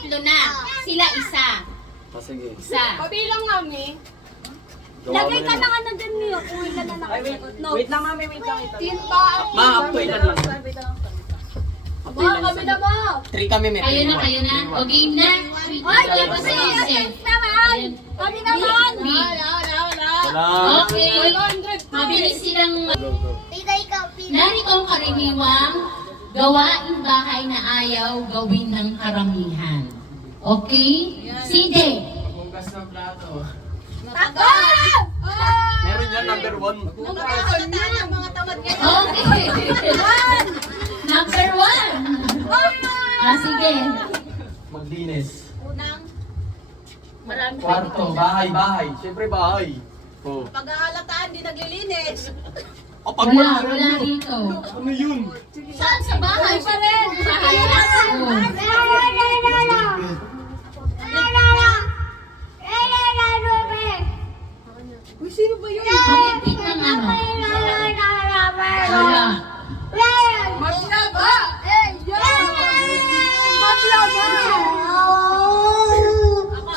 tatlo na. Sila isa. Sige. Isa. Pabilang mami. Lagay ka na nga na dyan niyo kung ilan na nakasagot. No. Wait lang mami, wait lang ito. Timba. Ma, up to ilan lang? Kami na ba? 3 kami, may Kayo na, kayo na. O game na. Ay, kasi naman! Kami naman! B. Wala. Okay. Mabilis silang... Tita, ikaw, Narito ang karaniwang gawaing bahay na ayaw gawin ng karamihan. Okay? CJ. Hugas ng plato. Tako! Meron yan, number 1. Mga tamad ngayon. Okay. Number 1. Sige. Maglinis. Unang, Marami Kwarto, bahay. Siyempre bahay. Oh. Pag-aalataan, di naglilinis. Pag Wala dito. Ano yun? Saan? Sa bahay pa rin. Bahay na. Uy, sino ba yun? Malipit ng ano. Wala. Maglaba! Maglaba!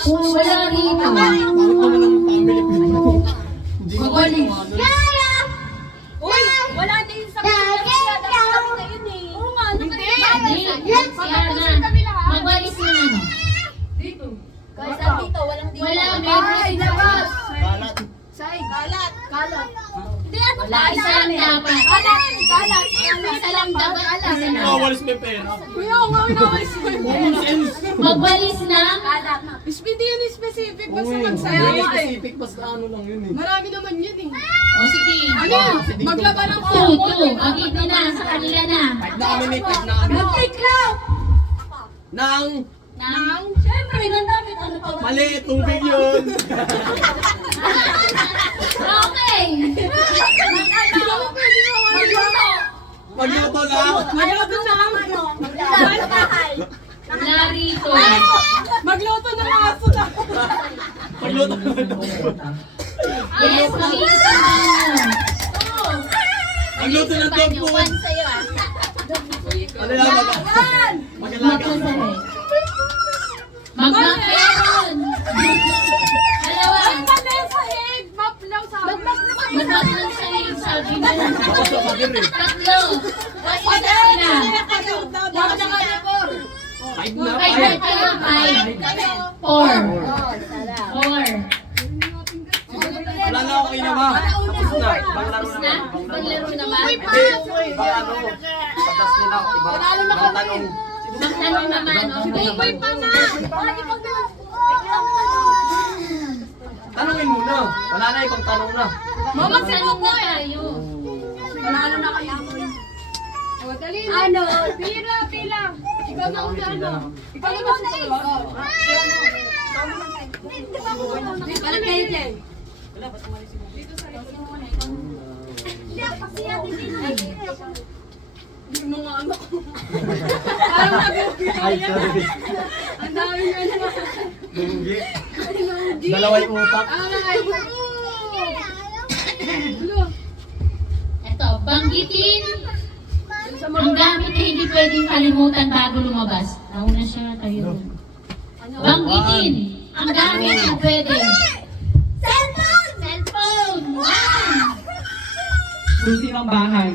Wala dito. Bakit naman ang family people? Hindi ko Magaling. Uy, wala din sa Pilipinas. Dapat kami ngayon eh. Oo nga, Hindi. Siana. Magwalis na ano. Guys, dito, walang dito. Wala. Meron. Balat. Kalat! Kalat. Hindi, ano Wala. Isa lang dapat. Kalat. Isa lang dapat. Kasi nakawalis may pera. Kuya, ako nga inawalis mo yun. Common sense. Magwalis ng... Kalat. Hindi yun specific, basta Hindi magsayaw ka eh. specific, basta ano lang yun eh. Marami naman yun eh. O sige. Ano? Maglaba ng Two. Agit na. Sa kanila na. Kahit na kami, may kahit na kami. Nang Nang... Siyempre, nandamit. Ano pa ba? mali, tubig yun. Okay. Magluto lang. Magluto na lang. Wala rito. Magluto na lang aso na. Magluto lang. Yes, mabilis naman. Magluto ng dog food. One sa'yo ah. Ano lang, mag-alaga. Magmakaroon. Dalawa. Sahig! Maplaw sa amin. Magmakaroon sa'yo. Sabi mo. Ako sa pader eh. Tatlo. Isa sila. Five na, Five five. kayo. Five. Four. Four. Wala na, okay na ba? Tapos na. Banglaro Tapos na. na? Paglaro na ba? Hindi, iba ano. Patas nila. Ibang tanong. Ibang tanong naman. Okay. Tanungin muna. Wala na, ibang tanong na. Mama, tanong na tayo. Panalo na kaya mo. Ano? Pila. Ikaw na una ano? Ikaw na ba sa tulo? Balik kayo dyan. Hindi mo nga ano ko. Parang nag-uwi. Ay, sorry. Ang dami nga naman. Lunggi. Dalawa yung utak. Ito, banggitin ang gamit na hindi pwedeng kalimutan bago lumabas. Nauna siya tayo. Banggitin ang gamit na pwede. Cellphone! One! Susi ng bahay.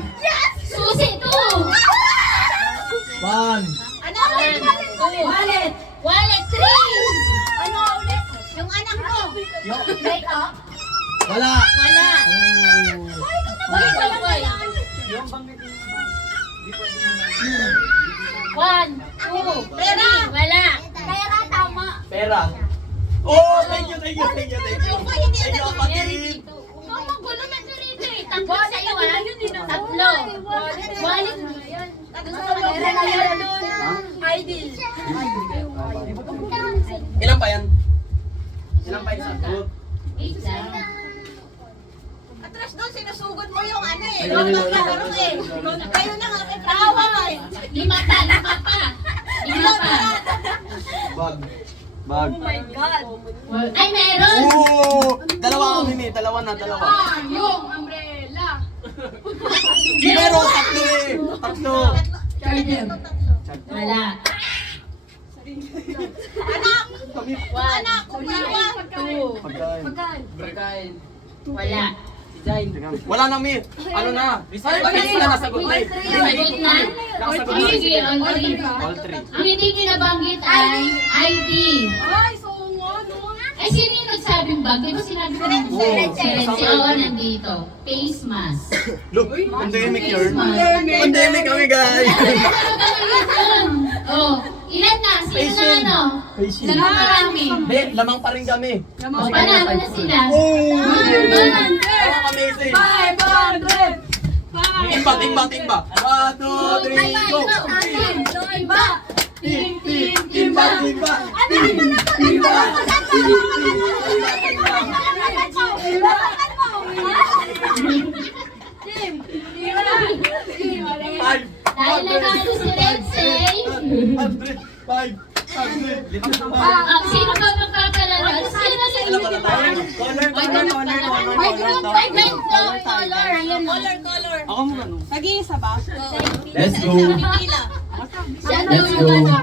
Susi, two! One. Ano One, two. Wallet. Wallet, three! Ano ulit? Yung anak ko. Make up. Wala. Wala. Bakit wala Boy. One, two, Pera. three. Wala. Pera, tama. Pera. Oh, thank you. Thank you, Meron kapatid. dito. Mama, gulo na ito rito eh. Tatlo sa'yo ah. Tatlo. Wallet. Pera na yun doon. ID. Ilan pa yan? Ilan pa yung sagot? Isa. Atras doon, sinusugod mo yung ano eh. Ay, Yung wala, naglaro wala, eh. wala. Kayo na nga, may tawa eh. Lima pa. Lima pa. Bag. Bag. Oh my God. Ay, meron. Oh! Dalawa kami ni. Dalawa na, dalawa. Yung umbrella. Meron, tatlo eh. Tatlo. Charger. Wala. Anak, Pagkain. Pagkain. Wala. Wala na, Mi. Ano na? Ay, face na nasagot na eh. Sagot na? Nakasagot na. Sige, all three. All three. Ang hindi niyo nabanggit ay ID. Ay, so nga, no? Ay, sino yung nagsabing bag? Di ba sinabi ko ng si Awa nandito? Face mask. Look, pandemic yun. Face mask. Pandemic kami, guys. Oh, ilan na? Sino na ano? Sino na marami? Hindi, lamang pa rin kami. O, panalo na sila. Ang amazing. 500! Timba, timba, timba. 1, 2, 3, go. Timba! Timba, timba. Five. Dahil nanalo si Rensei. 100, 500. Sino ba magkakalaro? Sino sa inyo? Color. Ayan o. Ako mo ano? Nag-iisa ba? Let's go. Pila. Siya daw yung ano.